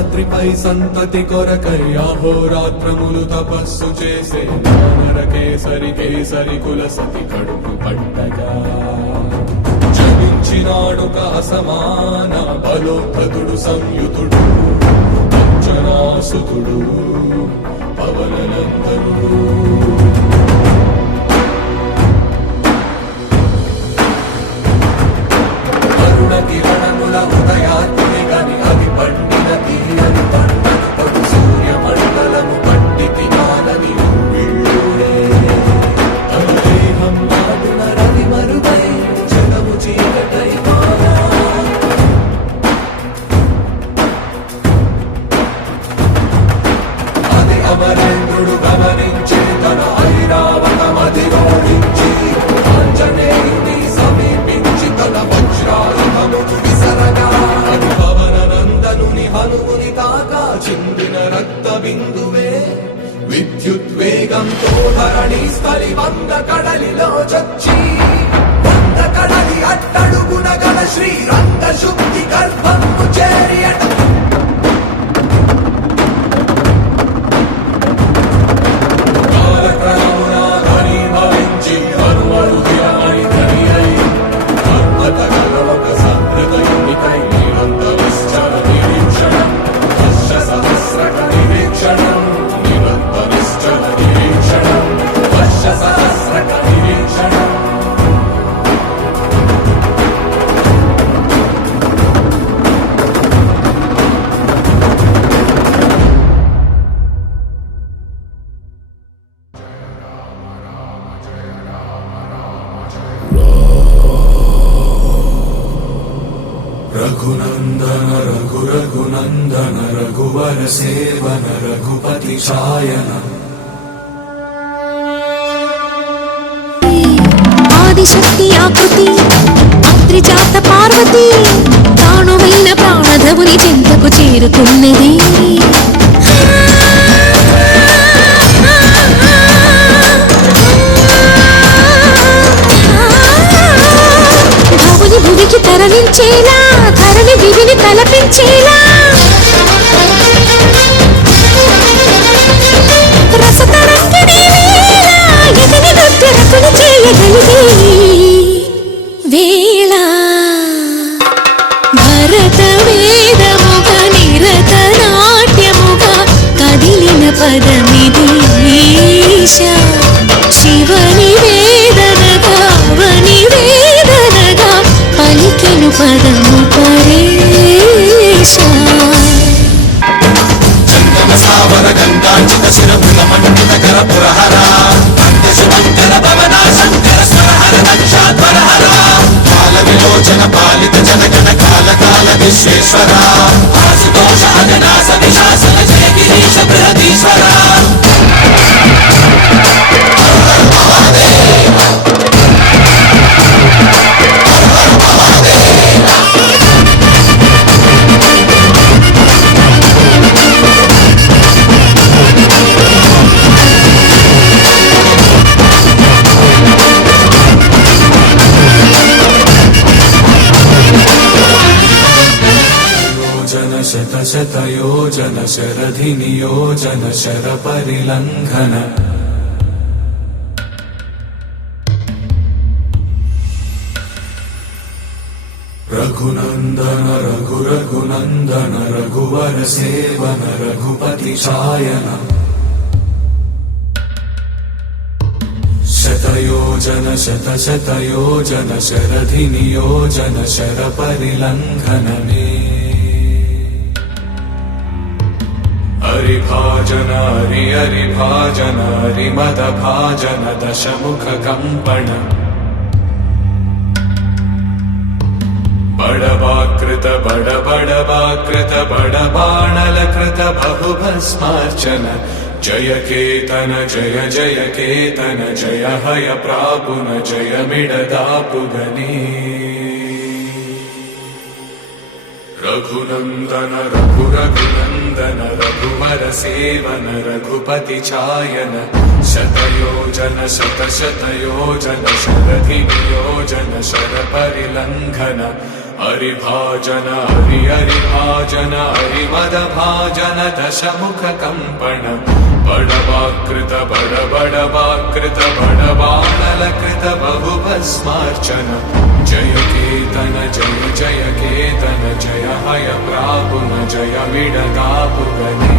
శేషాద్రిపై సంతతి కొరకై అహోరాత్రములు తపస్సు చేసే నరకేసరి కేసరి కుల సతి కడుపు పట్టగా జనించినాడుక అసమాన బలోద్ధతుడు సంయుతుడు అంజనాసుతుడు పవననందనుడు కిరణముల ఉదయాత్మి గని అది పండిన తీయని పంటను పడు సూర్యమండలము పండితి మానని వీళ్ళుడే దేహం నాడున రవి మరుగై జగము చీకటై మారా అది అమరేంద్రుడు గమనించి తన ఐరావతమది ఓడించి ఆంజనేయుని సమీపించి తన వజ్రాయుధమును విసరగా అది పవననందనుని హనుముని తాకా చిందిన రక్త బిందువే విద్యుద్వేగంతో ధరణి స్థలి వంద కడలిలో చొచ్చి వంద కడలి అట్టడుగున గల శ్రీరంగ శుద్ధి గర్భము చేరియట రఘునందన రఘు రఘునందన రఘువర సేవన రఘుపతి ఛాయన ఆదిశక్తి ఆకృతి అత్రిజాత పార్వతి తానువైన ప్రాణధవుని చెంతకు చేరుతున్నది భవుని భువికి తరలించేలా ధరణి దివిని తలపించేలా రసతరంగిణి ఇతని నృత్యరకులు చేయగలిగే వేళ భరత వేదముగ నిరత నాట్యముగా కదిలిన పదమిది శివని వేదనగా వని వేదనగా పలికెను పదము పరేశ చందన సావర గంగాంచిత శిరపుల మండిత కర పురహర శుభంకర భవన శంకర స్వరహర దక్షాధ్వరహర కాల విలోచన పాలిత జనగణ కాల కాల విశ్వేశ్వర ఆశుతోష అజనాశ నిశాసన జయ గిరీశ బృహదీశ్వర శత శత యోజన శరధి నియోజన శర పరిలంఘన రఘునందన రఘు రఘునందన రఘువర సేవన రఘుపతి ఛాయన శతయోజన శత శతయోజన శరధి నియోజన శర పరిలంఘనమే హరిభాజన హరి హరిభాజన హరిమద భాజన దశముఖ కంపణ బడబాకృత బడబడబాకృత బడబాణలకృత బహుభస్మార్చన జయ కేతన జయ జయ కేతన జయ హయ ప్రాపున జయ మిడదాపుగనే రఘునందన రఘు రఘునందన రఘువర సేవన రఘుపతి ఛాయన శతయోజన శత శతయోజన శరధి నియోజన శర परिलङ्घन हरिभाजन हरिभाजन हरिमदभाजन दशमुख कम्पन बडवाकृत बडवाकृत बडवानलकृत बहुभस्मार्चन जय केतन जय केतन जय हय प्रापुन जय विडदापुगने